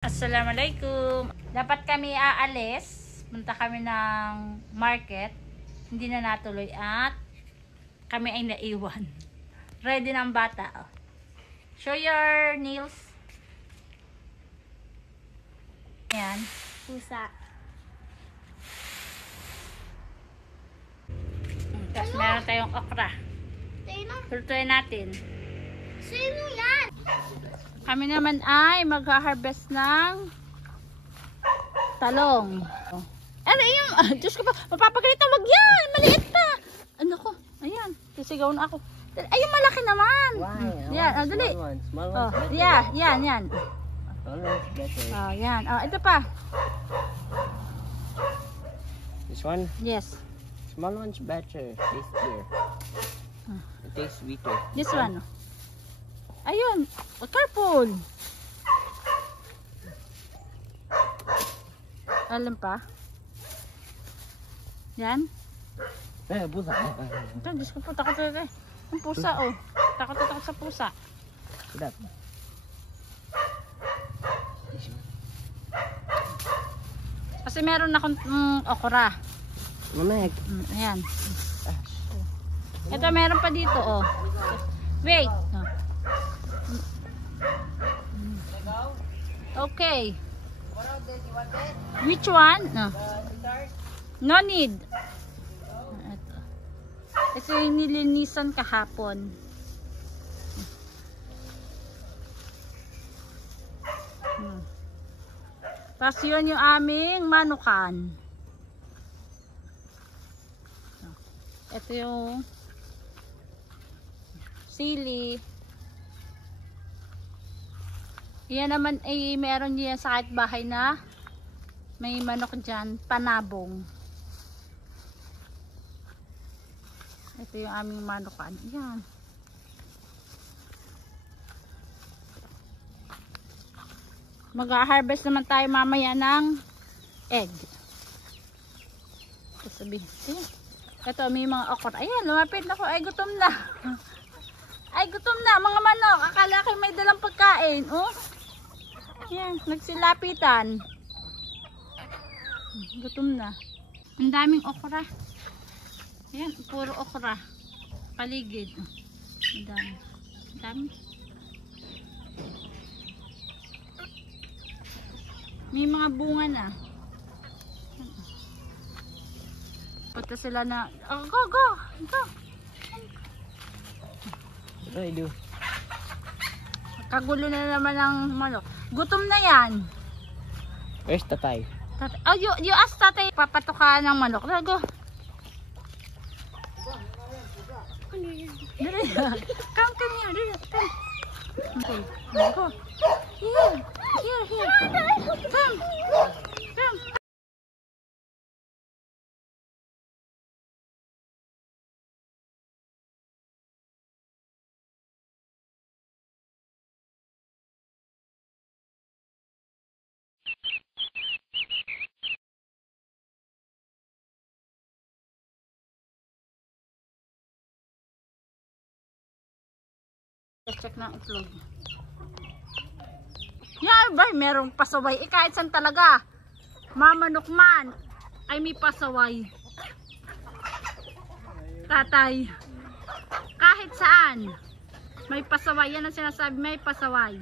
Assalamualaikum. Dapat kami aalis. Punta kami ng market. Hindi na natuloy at kami ay naiwan. Ready ng bata. Oh. Show your nails. Ayan. Pusa. Tapos meron tayong okra. Lutuin natin. Sino yan? Kami naman ay mag-harvest ng talong. Ano yung, Diyos ko pa, mapapagalitan, wag yan, maliit pa. Ano ko, ayan, sisigaw na ako. Ay, yung malaki naman. Yan, dali. Small Oh, one's better. yeah, yan. Small one's better. Oh, yan. Oh, ito pa. This one? Yes. Small one's better. Tastier. It tastes sweeter. This one. Ayun. Oh, careful. Alam pa? Yan. Busa. Ito, Diyos ko po, takot talaga eh. Ang pusa, oh. Takot sa pusa. Sedap. Kasi meron akong okra. Mamag. Ayan. Ito, meron pa dito, oh. Wait. Oh. Okay. Which one? No. No need. Ito. Ito yung nilinisan kahapon. Tapos yun yung aming manukan. Ito yung sili. Yan naman ay meron yan sa kahit bahay na may manok dyan, panabong. Ito yung aming manukan. Yan. Mag-harvest naman tayo mamaya ng egg. Sabihin, see? Ito, may mga okra. Ayan, lumapit na ko. Ay, gutom na. Ay, gutom na. Mga manok. Akala kayo may dalang pagkain. Oh. Ayan, nagsilapitan. Gutom na. Ang daming okra. Ayan, puro okra. Paligid. Ang dami. Ang dami. May mga bunga na. Pagka sila na, oh, go. What do I do? Kagulo na naman ng manok. Gutom na yan. Where's tatay? Oh, you ask tatay, papatuka ng manok. Go. Dali. Come here. Dali. Come. Okay. Go. Here. Come. Check ng itlog. Yan ba, merong pasaway. Kahit saan talaga. Mamanok man ay may pasaway. Tatay. Kahit saan may pasaway. Yan ang sinasabi, may pasaway.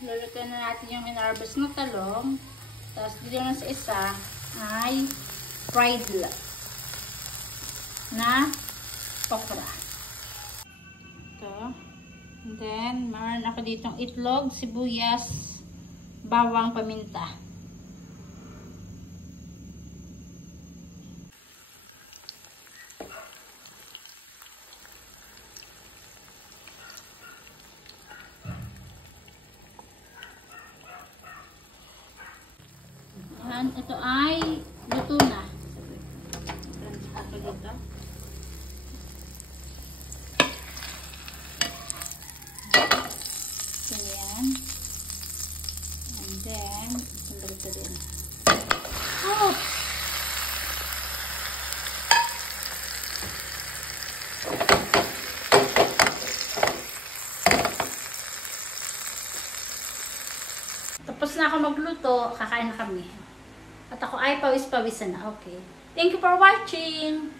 Lulutuin na natin yung in-harvest na talong. Tapos dito na sa isa ay fried na okra. And then, meron ako ditong itlog, sibuyas, bawang, paminta. Yan, ito ay luto na. Ito dito. And then, ito din. Oh! Tapos na ako magluto, kakain na kami. At ako ay pawis-pawisan na. Okay. Thank you for watching!